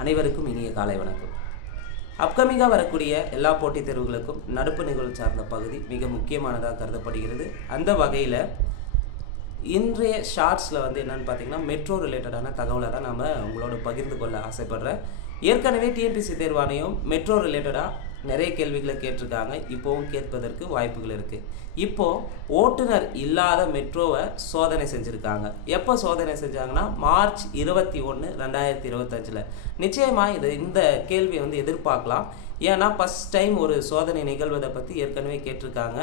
அனைவருக்கும் இனிய காலை வணக்கம். அப்கமிங்காக வரக்கூடிய எல்லா போட்டித் தேர்வுகளுக்கும் நடப்பு நிகழ்வு சார்ந்த பகுதி மிக முக்கியமானதாக கருதப்படுகிறது. அந்த வகையில் இன்றைய ஷார்ட்ஸில் என்னென்னு பார்த்தீங்கன்னா மெட்ரோ ரிலேட்டடான தகவலை தான் நம்ம உங்களோட பகிர்ந்து கொள்ள ஆசைப்படுறேன். ஏற்கனவே டிஎன்பிஎஸ்சி தேர்வாணையம் மெட்ரோ ரிலேட்டடாக நிறைய கேள்விகளை கேட்டிருக்காங்க. இப்போவும் கேட்பதற்கு வாய்ப்புகள் இருக்குது. இப்போது ஓட்டுநர் இல்லாத மெட்ரோவை சோதனை செஞ்சுருக்காங்க. எப்போ சோதனை செஞ்சாங்கன்னா மார்ச் 21, 2025. நிச்சயமாக இந்த கேள்வியை எதிர்பார்க்கலாம். ஏன்னா ஃபஸ்ட் டைம் ஒரு சோதனை நிகழ்வதை பற்றி ஏற்கனவே கேட்டிருக்காங்க.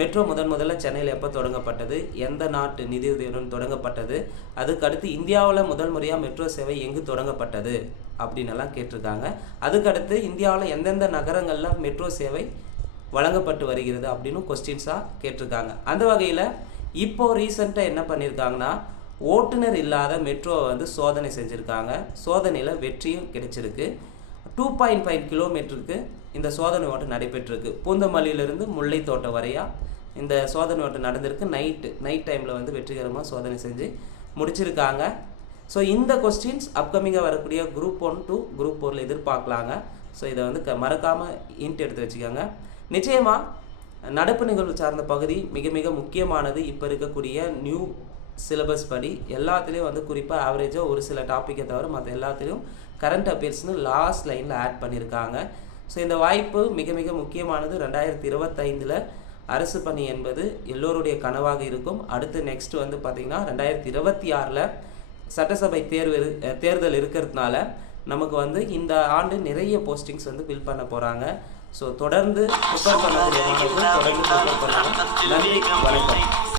மெட்ரோ முதல்ல சென்னையில் எப்போ தொடங்கப்பட்டது, எந்த நாட்டு நிதியுதவியுடன் தொடங்கப்பட்டது, அதுக்கடுத்து இந்தியாவில் முதல் முறையாக மெட்ரோ சேவை எங்கு தொடங்கப்பட்டது அப்படின்னெல்லாம் கேட்டிருக்காங்க. அதுக்கடுத்து இந்தியாவில் எந்தெந்த நகரங்களில் மெட்ரோ சேவை வழங்கப்பட்டு வருகிறது அப்படின்னு கொஸ்டின்ஸாக கேட்டிருக்காங்க. அந்த வகையில் இப்போது ரீசெண்டாக என்ன பண்ணியிருக்காங்கன்னா ஓட்டுநர் இல்லாத மெட்ரோவை சோதனை செஞ்சுருக்காங்க. சோதனையில் வெற்றியும் கிடைச்சிருக்கு. 2.5 கிலோமீட்டருக்கு இந்த சோதனை ஓட்டம் நடைபெற்றிருக்கு. பூந்தமல்லியிலிருந்து முல்லைத்தோட்டம் வரையா இந்த சோதனை ஓட்டம் நடந்திருக்கு. நைட் டைமில் வெற்றிகரமாக சோதனை செஞ்சு முடிச்சிருக்காங்க. ஸோ இந்த கொஸ்டின்ஸ் அப்கமிங்காக வரக்கூடிய குரூப் 1 to குரூப் 4 எதிர்பார்க்கலாங்க. ஸோ இதை மறக்காமல் இன்ட் எடுத்து வச்சுக்கோங்க. நிச்சயமாக நடப்பு நிகழ்வு சார்ந்த பகுதி மிக மிக முக்கியமானது. இப்போ இருக்கக்கூடிய நியூ சிலபஸ் படி எல்லாத்துலேயும் குறிப்பாக ஆவரேஜாக ஒரு சில டாப்பிக்கை தவிர மற்ற எல்லாத்துலேயும் கரண்ட் அஃபேர்ஸ்னு லாஸ்ட் லைனில் ஆட் பண்ணியிருக்காங்க. ஸோ இந்த வாய்ப்பு மிக மிக முக்கியமானது. 2025 அரசு பணி என்பது எல்லோருடைய கனவாக இருக்கும். அடுத்து நெக்ஸ்ட் பார்த்திங்கன்னா 2026 சட்டசபை தேர்தல் இருக்கிறதுனால நமக்கு இந்த ஆண்டு நிறைய போஸ்டிங்ஸ் ஃபில் பண்ண போகிறாங்க. ஸோ தொடர்ந்து ப்ரிப்பேர் பண்ணக்கூடிய மாணவர்கள் தொடர்ந்து ப்ரிப்பேர் பண்ணுவாங்க. நன்றி, வணக்கம்.